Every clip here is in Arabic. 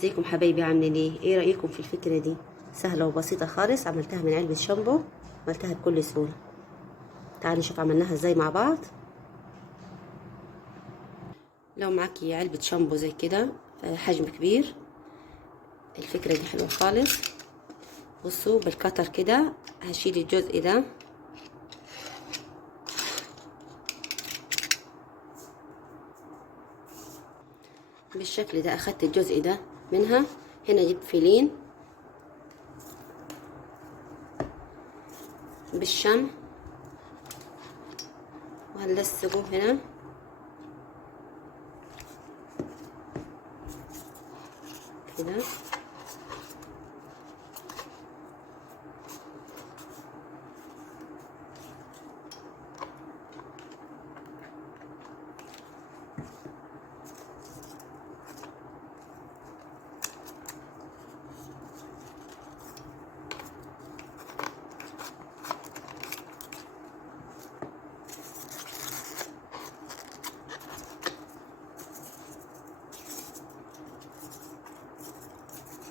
ازيكم حبايبي؟ عاملين ايه رأيكم في الفكرة دي؟ سهلة وبسيطة خالص. عملتها من علبة شامبو، عملتها بكل سهولة. تعالي نشوف عملناها ازاي مع بعض. لو معاكي علبة شامبو زي كده حجم كبير، الفكرة دي حلوة خالص. بصوا بالكتر كده هشيل الجزء ده بالشكل ده. اخدت الجزء ده منها. هنا جبت فيلين بالشمع وهنلصقه هنا كده.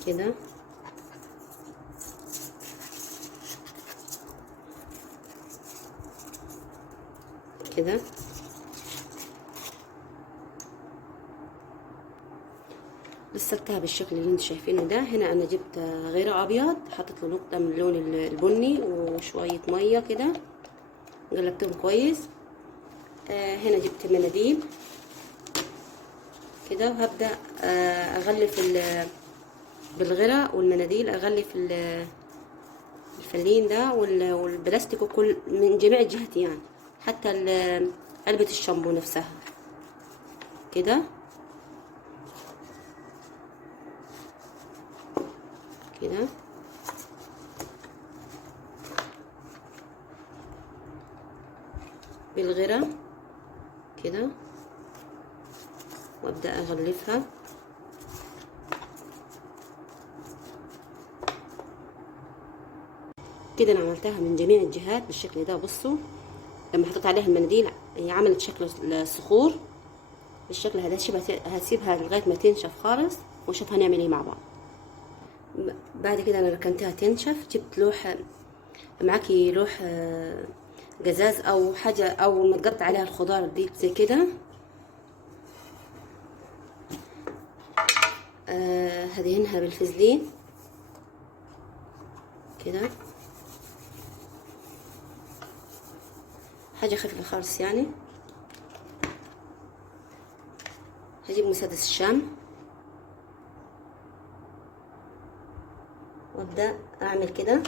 كده كده لسبتها بالشكل اللي انتوا شايفينه ده. هنا انا جبت غيره ابيض، حطيت له نقطه من اللون البني وشويه ميه كده، قلبتهم كويس. هنا جبت مناديل كده، وهبدا اغلف بالغيره والمناديل، اغلف الفلين ده والبلاستيك وكل من جميع الجهات، يعني حتى علبه الشامبو نفسها كده كده. بالغيره كده وابدا اغلفها كده. انا عملتها من جميع الجهات بالشكل ده. بصوا لما حطيت عليها المناديل هي عملت شكل الصخور بالشكل هذا. هسيبها لغايه ما تنشف خالص ونشوف هنعمل ايه مع بعض. بعد كده انا ركنتها تنشف. جبت لوح، معاكي لوح جزاز او حاجه، او متقطع عليها الخضار دي زي كده. هدهنها بالفازلين كده، حاجه خفيفه خالص يعني. هجيب مسدس الشام وابدا اعمل كده.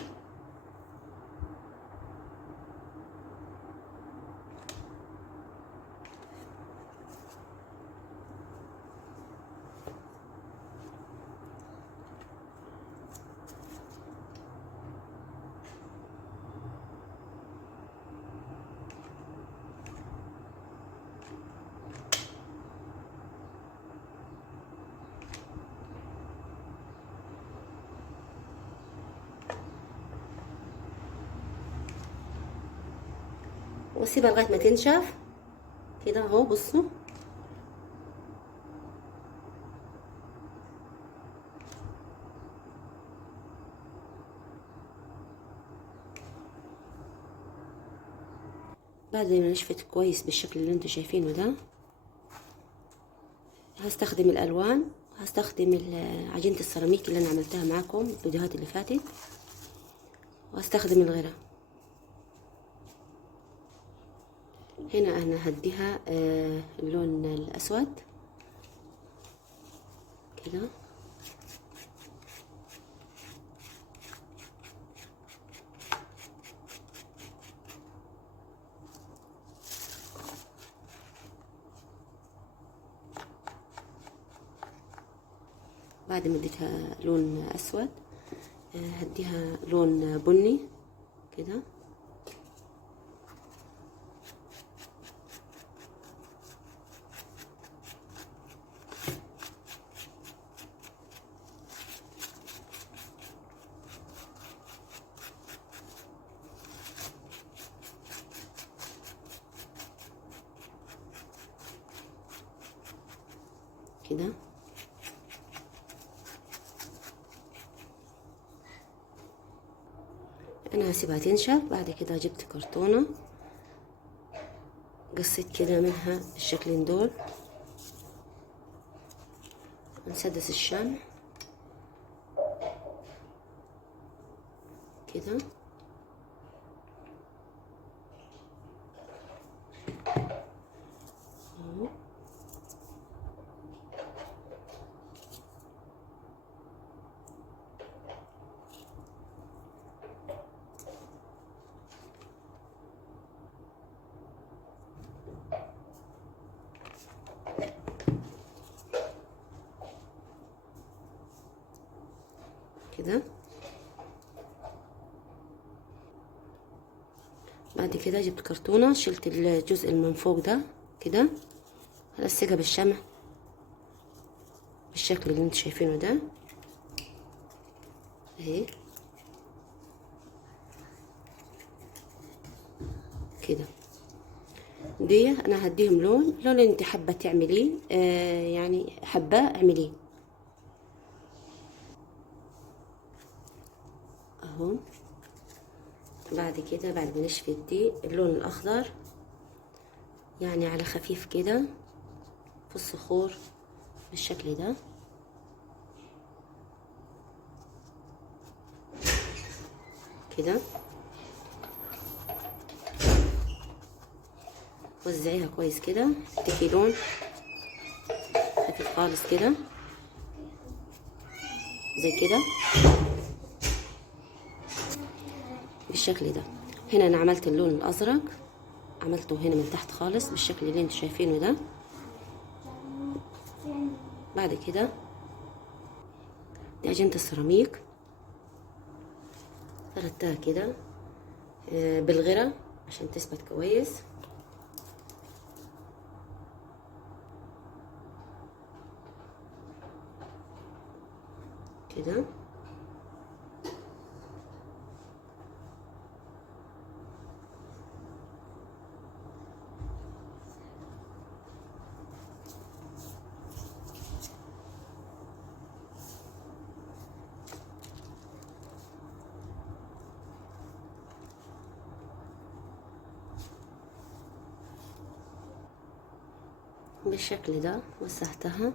واسيبها لغايه ما تنشف كده اهو. بصوا بعد ما نشفت كويس بالشكل اللي انتوا شايفينه ده، هستخدم الالوان. هستخدم عجينه السيراميك اللي انا عملتها معاكم في الفيديوهات اللي فاتت، وهستخدم الغيره. هنا انا هديها اللون الاسود كده. بعد ما اديتها لون اسود هديها لون بني كده. كده انا هسيبها تنشف. بعد كده جبت كرتونة قصيت كده منها بالشكلين دول، نسدس الشمع كده. كده بعد كده جبت كرتونة، شلت الجزء اللي من فوق ده كده، هلصقها بالشمع بالشكل اللي انتوا شايفينه ده اهي كده. دي انا هديهم لون اللي انت حابه تعمليه، يعني حابه اعمليه اهو. بعد كده بعد ما نشفت دي اللون الاخضر يعني على خفيف كده في الصخور بالشكل ده كده. وزعيها كويس كده، اديكي لون خفيف خالص كده زي كده بالشكل ده. هنا انا عملت اللون الازرق، عملته هنا من تحت خالص بالشكل اللي انتوا شايفينه ده. بعد كده دي عجينة السيراميك فردتها كده بالغرة عشان تثبت كويس كده. بالشكل ده وسعتها،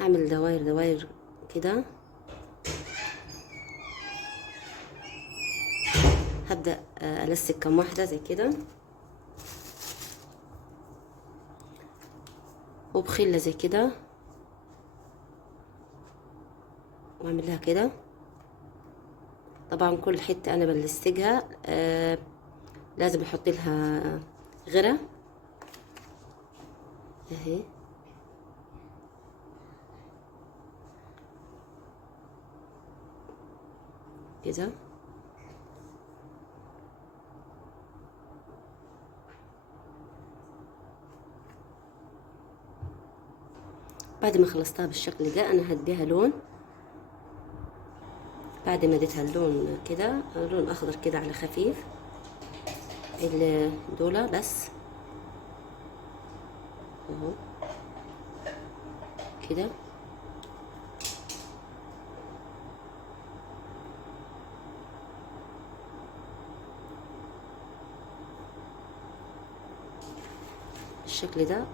هعمل دواير دواير كده. هبدأ ألصق كم واحدة زي كده وبخلة زي كده واعمل لها كده. طبعا كل حتة انا بلصقها لازم احط لها غرة اهي كده. بعد ما خلصتها بالشكل ده انا هديها لون. بعد ما اديتها اللون كده لون اخضر كده على خفيف دول بس اهو كده. بالشكل ده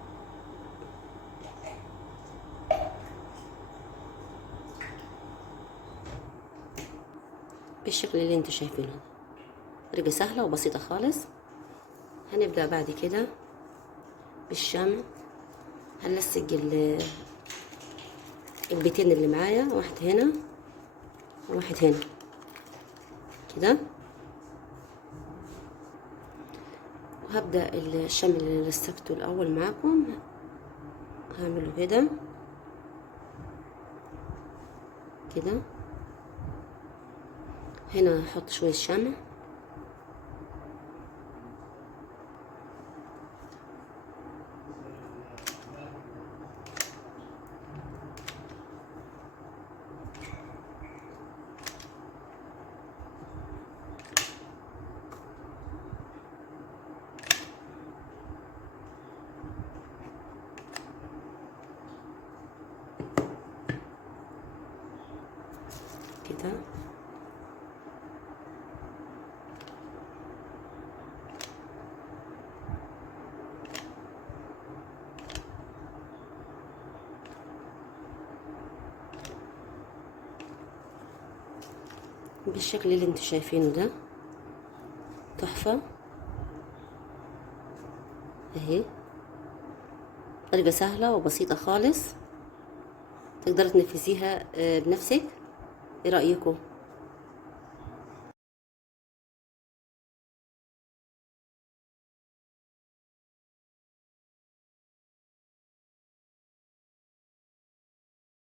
بالشكل اللي انتوا شايفينه. طريقة سهلة وبسيطة خالص. هنبدأ بعد كده بالشمع، هنلصق البيتين اللي معايا، واحد هنا وواحد هنا كده. وهبدأ الشمع اللي لصقته الأول معاكم هعمله كده كده. هنا هحط شوية شمع كده. بالشكل اللي انتوا شايفينه ده، تحفة اهي. طريقة سهلة وبسيطة خالص، تقدري تنفذيها بنفسك. ايه رأيكم؟